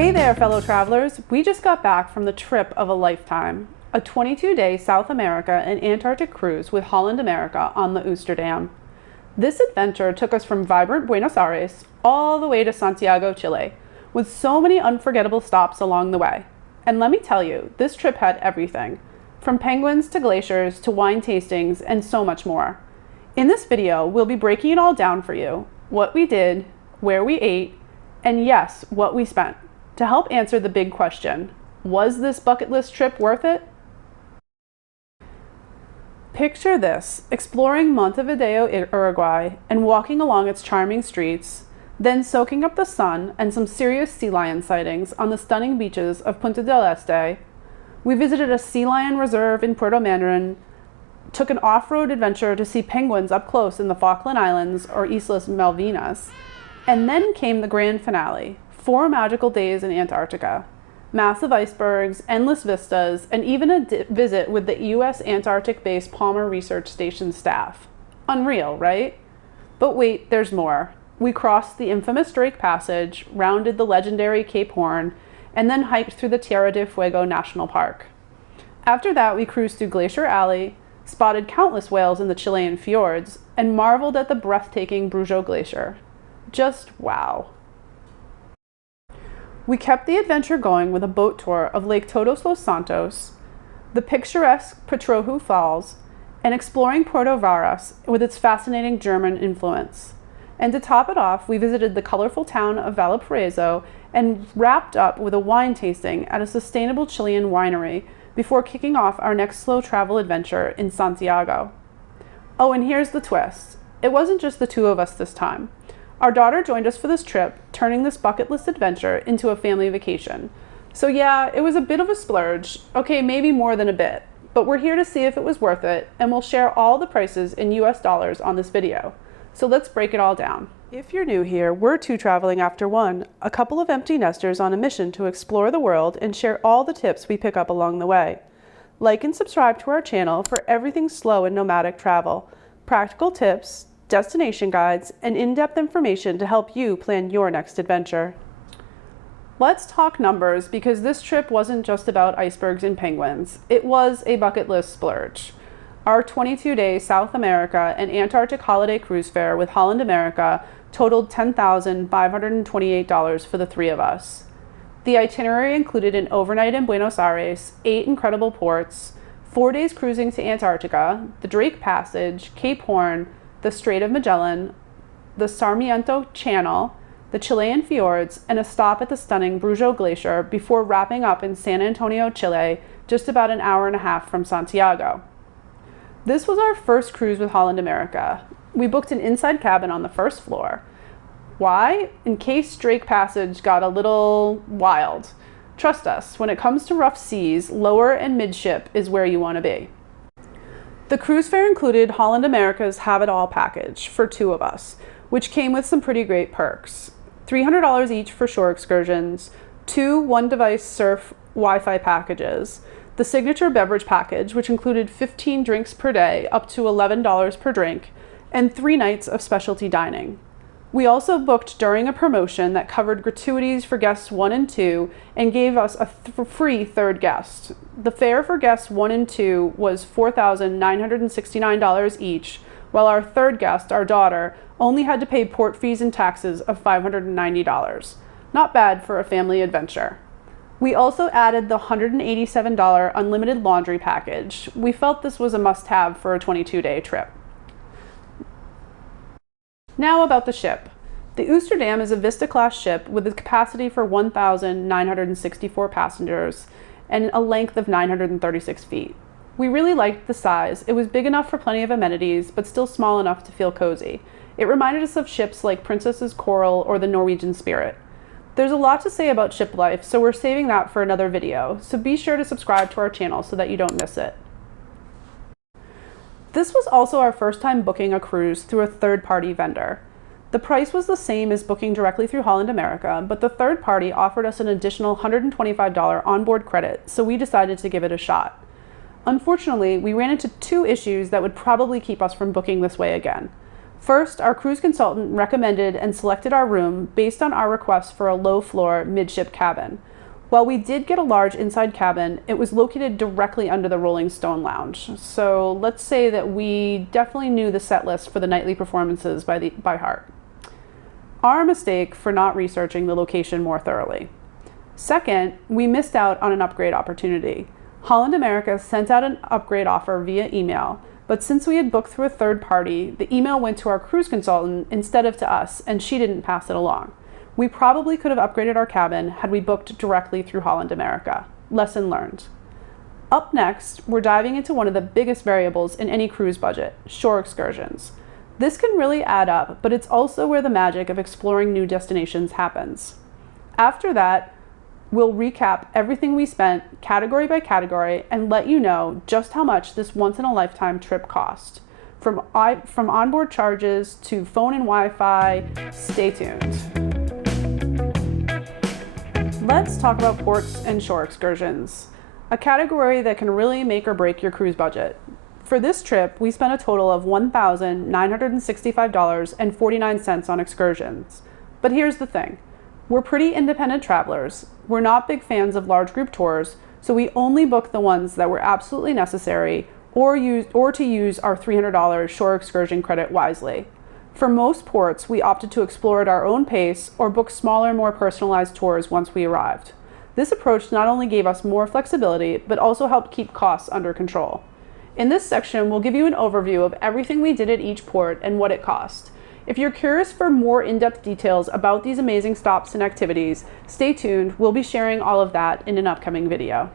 Hey there, fellow travelers! We just got back from the trip of a lifetime, a 22-day South America and Antarctic cruise with Holland America on the Oosterdam. This adventure took us from vibrant Buenos Aires all the way to Santiago, Chile, with so many unforgettable stops along the way. And let me tell you, this trip had everything, from penguins to glaciers to wine tastings and so much more. In this video, we'll be breaking it all down for you, what we did, where we ate, and yes, what we spent, to help answer the big question, was this bucket list trip worth it? Picture this, exploring Montevideo, Uruguay, and walking along its charming streets, then soaking up the sun and some serious sea lion sightings on the stunning beaches of Punta del Este. We visited a sea lion reserve in Puerto Montt, took an off-road adventure to see penguins up close in the Falkland Islands or Islas Malvinas, and then came the grand finale, 4 magical days in Antarctica. Massive icebergs, endless vistas, and even a visit with the U.S. Antarctic-based Palmer Research Station staff. Unreal, right? But wait, there's more. We crossed the infamous Drake Passage, rounded the legendary Cape Horn, and then hiked through the Tierra del Fuego National Park. After that, we cruised through Glacier Alley, spotted countless whales in the Chilean Fjords, and marveled at the breathtaking Brujo Glacier. Just wow. We kept the adventure going with a boat tour of Lake Todos Los Santos, the picturesque Petroju Falls, and exploring Puerto Varas with its fascinating German influence. And to top it off, we visited the colorful town of Valparaíso and wrapped up with a wine tasting at a sustainable Chilean winery before kicking off our next slow travel adventure in Santiago. Oh, and here's the twist. It wasn't just the two of us this time. Our daughter joined us for this trip, turning this bucket list adventure into a family vacation. So yeah, it was a bit of a splurge. Okay, maybe more than a bit, but we're here to see if it was worth it, and we'll share all the prices in US dollars on this video. So let's break it all down. If you're new here, we're two traveling after one, a couple of empty nesters on a mission to explore the world and share all the tips we pick up along the way. Like and subscribe to our channel for everything slow and nomadic travel, practical tips, destination guides, and in-depth information to help you plan your next adventure. Let's talk numbers, because this trip wasn't just about icebergs and penguins. It was a bucket list splurge. Our 22-day South America and Antarctic holiday cruise fare with Holland America totaled $10,528 for the 3 of us. The itinerary included an overnight in Buenos Aires, 8 incredible ports, 4 days cruising to Antarctica, the Drake Passage, Cape Horn, the Strait of Magellan, the Sarmiento Channel, the Chilean Fjords, and a stop at the stunning Brujo Glacier before wrapping up in San Antonio, Chile, just about an hour and a half from Santiago. This was our first cruise with Holland America. We booked an inside cabin on the first floor. Why? In case Drake Passage got a little wild. Trust us, when it comes to rough seas, lower and midship is where you want to be. The cruise fare included Holland America's Have It All package for 2 of us, which came with some pretty great perks. $300 each for shore excursions, 2 one-device surf Wi-Fi packages, the signature beverage package, which included 15 drinks per day, up to $11 per drink, and 3 nights of specialty dining. We also booked during a promotion that covered gratuities for guests 1 and 2 and gave us a free 3rd guest. The fare for guests 1 and 2 was $4,969 each, while our 3rd guest, our daughter, only had to pay port fees and taxes of $590. Not bad for a family adventure. We also added the $187 unlimited laundry package. We felt this was a must-have for a 22-day trip. Now about the ship. The Oosterdam is a Vista-class ship with a capacity for 1,964 passengers and a length of 936 feet. We really liked the size. It was big enough for plenty of amenities, but still small enough to feel cozy. It reminded us of ships like Princess's Coral or the Norwegian Spirit. There's a lot to say about ship life, so we're saving that for another video, so be sure to subscribe to our channel so that you don't miss it. This was also our first time booking a cruise through a third-party vendor. The price was the same as booking directly through Holland America, but the third party offered us an additional $125 onboard credit, so we decided to give it a shot. Unfortunately, we ran into 2 issues that would probably keep us from booking this way again. First, our cruise consultant recommended and selected our room based on our request for a low-floor midship cabin. While we did get a large inside cabin, it was located directly under the Rolling Stone Lounge. So let's say that we definitely knew the set list for the nightly performances by heart. Our mistake for not researching the location more thoroughly. Second, we missed out on an upgrade opportunity. Holland America sent out an upgrade offer via email, but since we had booked through a third party, the email went to our cruise consultant instead of to us, and she didn't pass it along. We probably could have upgraded our cabin had we booked directly through Holland America. Lesson learned. Up next, we're diving into one of the biggest variables in any cruise budget, shore excursions. This can really add up, but it's also where the magic of exploring new destinations happens. After that, we'll recap everything we spent category by category and let you know just how much this once-in-a-lifetime trip cost. From onboard charges to phone and Wi-Fi, stay tuned. Let's talk about ports and shore excursions, a category that can really make or break your cruise budget. For this trip, we spent a total of $1,965.49 on excursions. But here's the thing. We're pretty independent travelers. We're not big fans of large group tours, so we only booked the ones that were absolutely necessary or to use our $300 shore excursion credit wisely. For most ports, we opted to explore at our own pace or book smaller, more personalized tours once we arrived. This approach not only gave us more flexibility, but also helped keep costs under control. In this section, we'll give you an overview of everything we did at each port and what it cost. If you're curious for more in-depth details about these amazing stops and activities, stay tuned. We'll be sharing all of that in an upcoming video.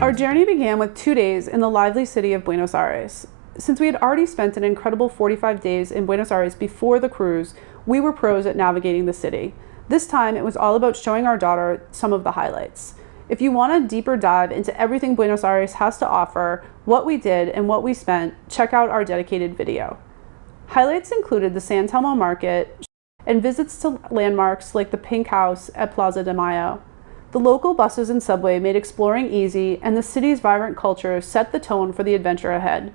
Our journey began with 2 days in the lively city of Buenos Aires. Since we had already spent an incredible 45 days in Buenos Aires before the cruise, we were pros at navigating the city. This time, it was all about showing our daughter some of the highlights. If you want a deeper dive into everything Buenos Aires has to offer, what we did and what we spent, check out our dedicated video. Highlights included the San Telmo Market and visits to landmarks like the Pink House at Plaza de Mayo. The local buses and subway made exploring easy, and the city's vibrant culture set the tone for the adventure ahead.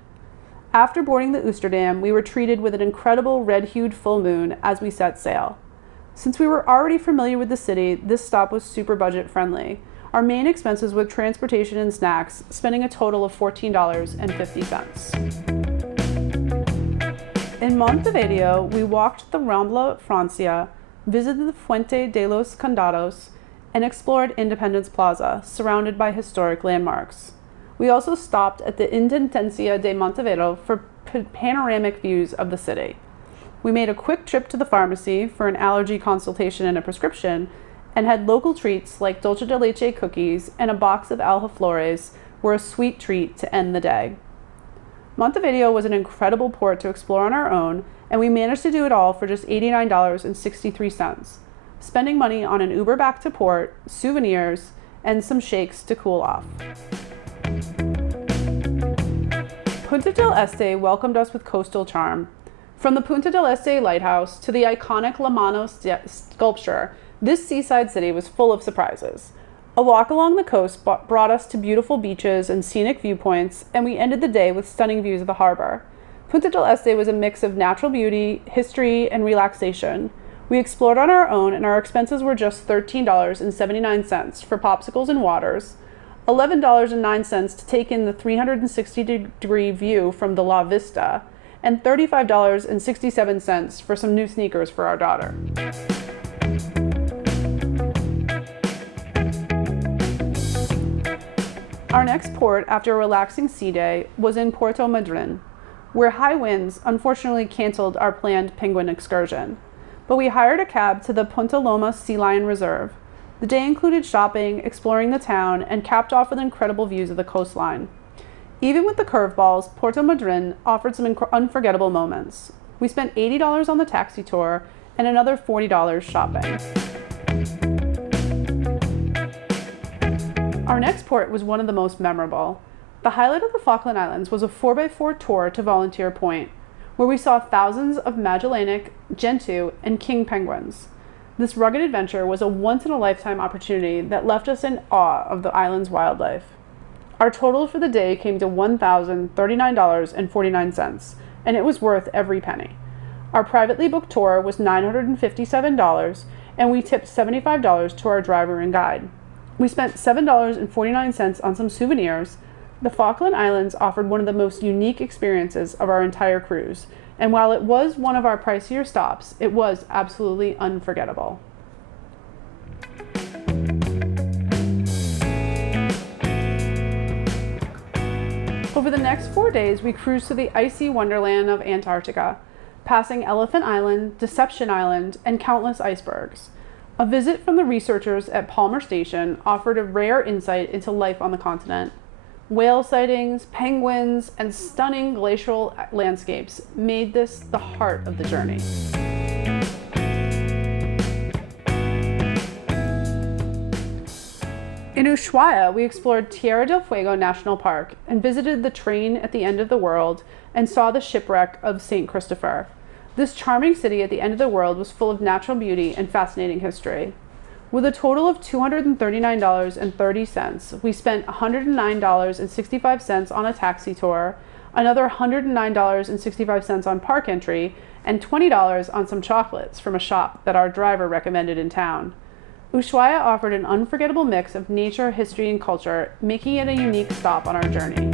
After boarding the Oosterdam, we were treated with an incredible red-hued full moon as we set sail. Since we were already familiar with the city, this stop was super budget-friendly. Our main expenses were transportation and snacks, spending a total of $14.50. In Montevideo, we walked the Rambla Francia, visited the Fuente de los Condados, and explored Independence Plaza, surrounded by historic landmarks. We also stopped at the Intendencia de Montevideo for panoramic views of the city. We made a quick trip to the pharmacy for an allergy consultation and a prescription, and had local treats like dulce de leche cookies, and a box of alfaflores were a sweet treat to end the day. Montevideo was an incredible port to explore on our own, and we managed to do it all for just $89.63, spending money on an Uber back to port, souvenirs, and some shakes to cool off. Punta del Este welcomed us with coastal charm. From the Punta del Este lighthouse to the iconic La Mano sculpture, this seaside city was full of surprises. A walk along the coast brought us to beautiful beaches and scenic viewpoints, and we ended the day with stunning views of the harbor. Punta del Este was a mix of natural beauty, history, and relaxation. We explored on our own, and our expenses were just $13.79 for popsicles and waters, $11.09 to take in the 360-degree view from the La Vista, and $35.67 for some new sneakers for our daughter. Our next port after a relaxing sea day was in Puerto Montt, where high winds unfortunately canceled our planned penguin excursion. But we hired a cab to the Punta Loma Sea Lion Reserve. The day included shopping, exploring the town, and capped off with incredible views of the coastline. Even with the curveballs, Puerto Montt offered some unforgettable moments. We spent $80 on the taxi tour and another $40 shopping. Our next port was one of the most memorable. The highlight of the Falkland Islands was a 4x4 tour to Volunteer Point, where we saw thousands of Magellanic, Gentoo, and king penguins. This rugged adventure was a once-in-a-lifetime opportunity that left us in awe of the island's wildlife. Our total for the day came to $1,039.49, and it was worth every penny. Our privately booked tour was $957, and we tipped $75 to our driver and guide. We spent $7.49 on some souvenirs. The Falkland Islands offered one of the most unique experiences of our entire cruise, and while it was one of our pricier stops, it was absolutely unforgettable. Over the next 4 days, we cruised to the icy wonderland of Antarctica, passing Elephant Island, Deception Island, and countless icebergs. A visit from the researchers at Palmer Station offered a rare insight into life on the continent. Whale sightings, penguins, and stunning glacial landscapes made this the heart of the journey. In Ushuaia, we explored Tierra del Fuego National Park and visited the train at the end of the world and saw the shipwreck of St. Christopher. This charming city at the end of the world was full of natural beauty and fascinating history. With a total of $239.30, we spent $109.65 on a taxi tour, another $109.65 on park entry, and $20 on some chocolates from a shop that our driver recommended in town. Ushuaia offered an unforgettable mix of nature, history, and culture, making it a unique stop on our journey.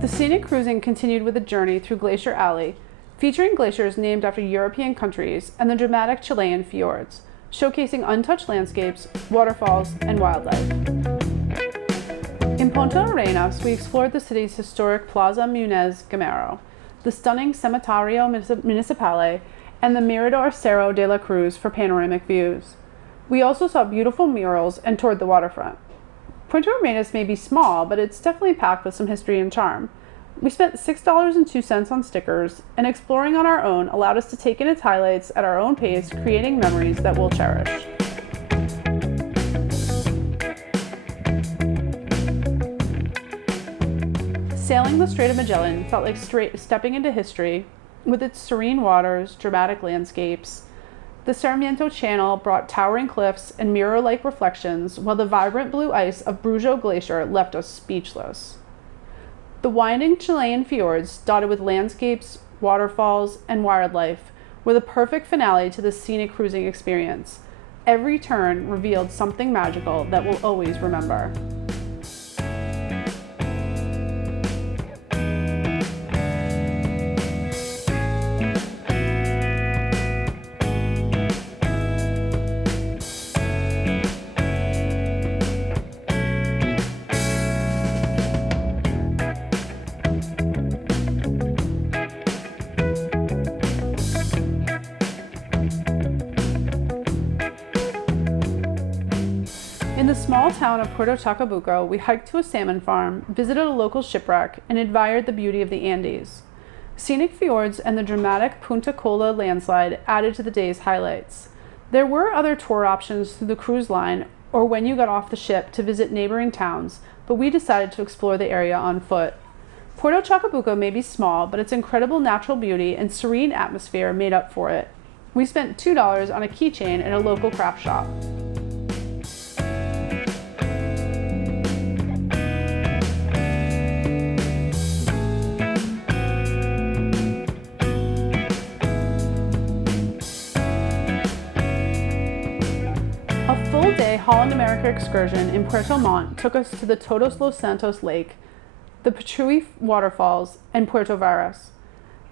The scenic cruising continued with a journey through Glacier Alley, featuring glaciers named after European countries and the dramatic Chilean Fjords, showcasing untouched landscapes, waterfalls, and wildlife. In Punta Arenas, we explored the city's historic Plaza Munez Gamero, the stunning Cementerio Municipale, and the Mirador Cerro de la Cruz for panoramic views. We also saw beautiful murals and toured the waterfront. Punta Arenas may be small, but it's definitely packed with some history and charm. We spent $6.02 on stickers, and exploring on our own allowed us to take in its highlights at our own pace, creating memories that we'll cherish. Sailing the Strait of Magellan felt like stepping into history, with its serene waters, dramatic landscapes. The Sarmiento Channel brought towering cliffs and mirror-like reflections, while the vibrant blue ice of Brujo Glacier left us speechless. The winding Chilean fjords, dotted with landscapes, waterfalls, and wildlife, were the perfect finale to the scenic cruising experience. Every turn revealed something magical that we'll always remember. In the small town of Puerto Chacabuco, we hiked to a salmon farm, visited a local shipwreck, and admired the beauty of the Andes. Scenic fjords and the dramatic Punta Cola landslide added to the day's highlights. There were other tour options through the cruise line or when you got off the ship to visit neighboring towns, but we decided to explore the area on foot. Puerto Chacabuco may be small, but its incredible natural beauty and serene atmosphere made up for it. We spent $2 on a keychain at a local craft shop. A full-day Holland America excursion in Puerto Montt took us to the Todos los Santos Lake, the Pachui Waterfalls, and Puerto Varas,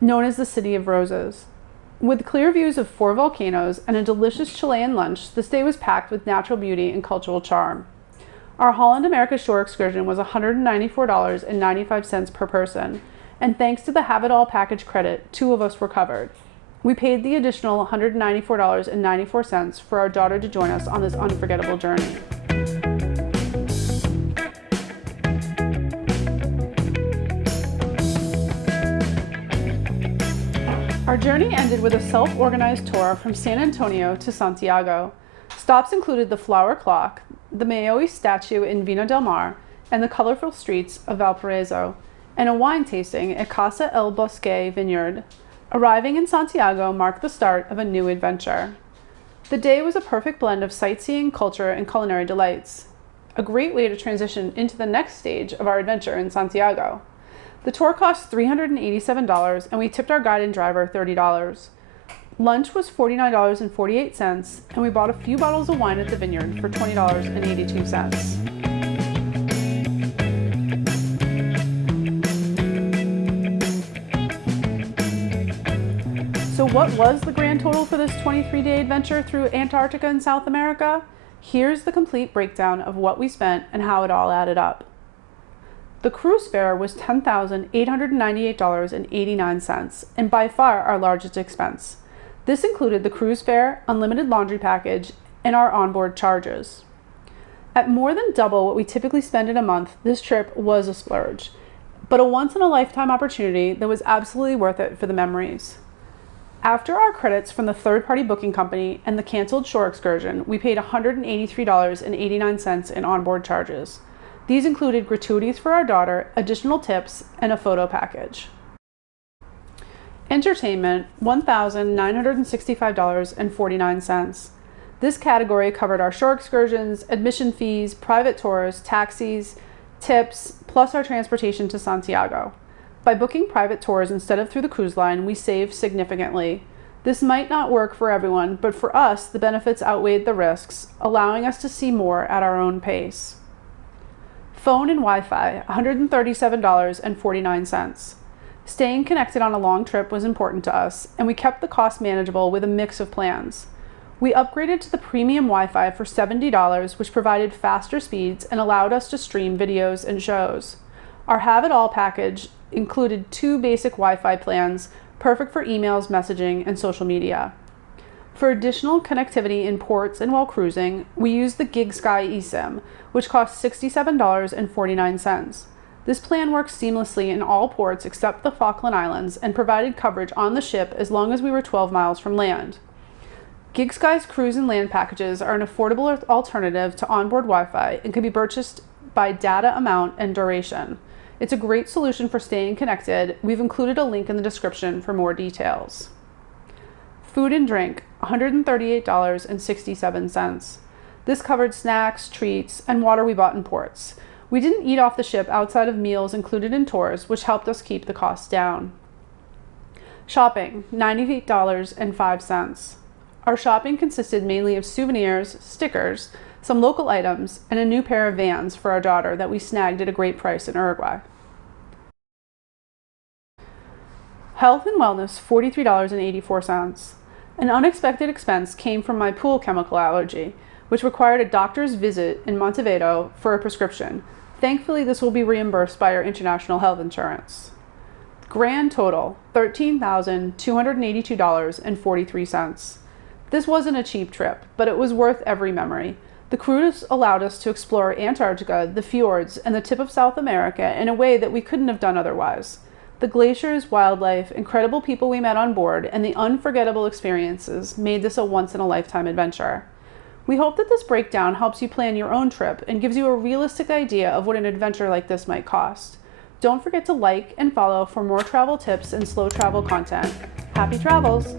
known as the City of Roses. With clear views of 4 volcanoes and a delicious Chilean lunch, this day was packed with natural beauty and cultural charm. Our Holland America shore excursion was $194.95 per person, and thanks to the Have It All package credit, 2 of us were covered. We paid the additional $194.94 for our daughter to join us on this unforgettable journey. Our journey ended with a self-organized tour from San Antonio to Santiago. Stops included the Flower Clock, the Mayoe statue in Vina del Mar, and the colorful streets of Valparaíso, and a wine tasting at Casa El Bosque Vineyard. Arriving in Santiago marked the start of a new adventure. The day was a perfect blend of sightseeing, culture, and culinary delights. a great way to transition into the next stage of our adventure in Santiago. The tour cost $387 and we tipped our guide and driver $30. Lunch was $49.48 and we bought a few bottles of wine at the vineyard for $20.82. So what was the grand total for this 23-day adventure through Antarctica and South America? Here's the complete breakdown of what we spent and how it all added up. The cruise fare was $10,898.89 and by far our largest expense. This included the cruise fare, unlimited laundry package, and our onboard charges. At more than double what we typically spend in a month, this trip was a splurge, but a once-in-a-lifetime opportunity that was absolutely worth it for the memories. After our credits from the third-party booking company and the canceled shore excursion, we paid $183.89 in onboard charges. These included gratuities for our daughter, additional tips, and a photo package. Entertainment, $1,965.49. This category covered our shore excursions, admission fees, private tours, taxis, tips, plus our transportation to Santiago. By booking private tours instead of through the cruise line, we saved significantly. This might not work for everyone, but for us, the benefits outweighed the risks, allowing us to see more at our own pace. Phone and Wi-Fi, $137.49. Staying connected on a long trip was important to us, and we kept the cost manageable with a mix of plans. We upgraded to the premium Wi-Fi for $70, which provided faster speeds and allowed us to stream videos and shows. Our Have It All package included 2 basic Wi-Fi plans, perfect for emails, messaging, and social media. For additional connectivity in ports and while cruising, we used the GigSky eSIM, which cost $67.49. This plan works seamlessly in all ports except the Falkland Islands and provided coverage on the ship as long as we were 12 miles from land. GigSky's cruise and land packages are an affordable alternative to onboard Wi-Fi and can be purchased by data amount and duration. It's a great solution for staying connected. We've included a link in the description for more details. Food and drink, $138.67. This covered snacks, treats, and water we bought in ports. We didn't eat off the ship outside of meals included in tours, which helped us keep the costs down. Shopping, $98.05. Our shopping consisted mainly of souvenirs, stickers, some local items, and a new pair of Vans for our daughter that we snagged at a great price in Uruguay. Health and wellness, $43.84. An unexpected expense came from my pool chemical allergy, which required a doctor's visit in Montevideo for a prescription. Thankfully, this will be reimbursed by our international health insurance. Grand total, $13,282.43. This wasn't a cheap trip, but it was worth every memory. The cruise allowed us to explore Antarctica, the fjords, and the tip of South America in a way that we couldn't have done otherwise. The glaciers, wildlife, incredible people we met on board, and the unforgettable experiences made this a once-in-a-lifetime adventure. We hope that this breakdown helps you plan your own trip and gives you a realistic idea of what an adventure like this might cost. Don't forget to like and follow for more travel tips and slow travel content. Happy travels!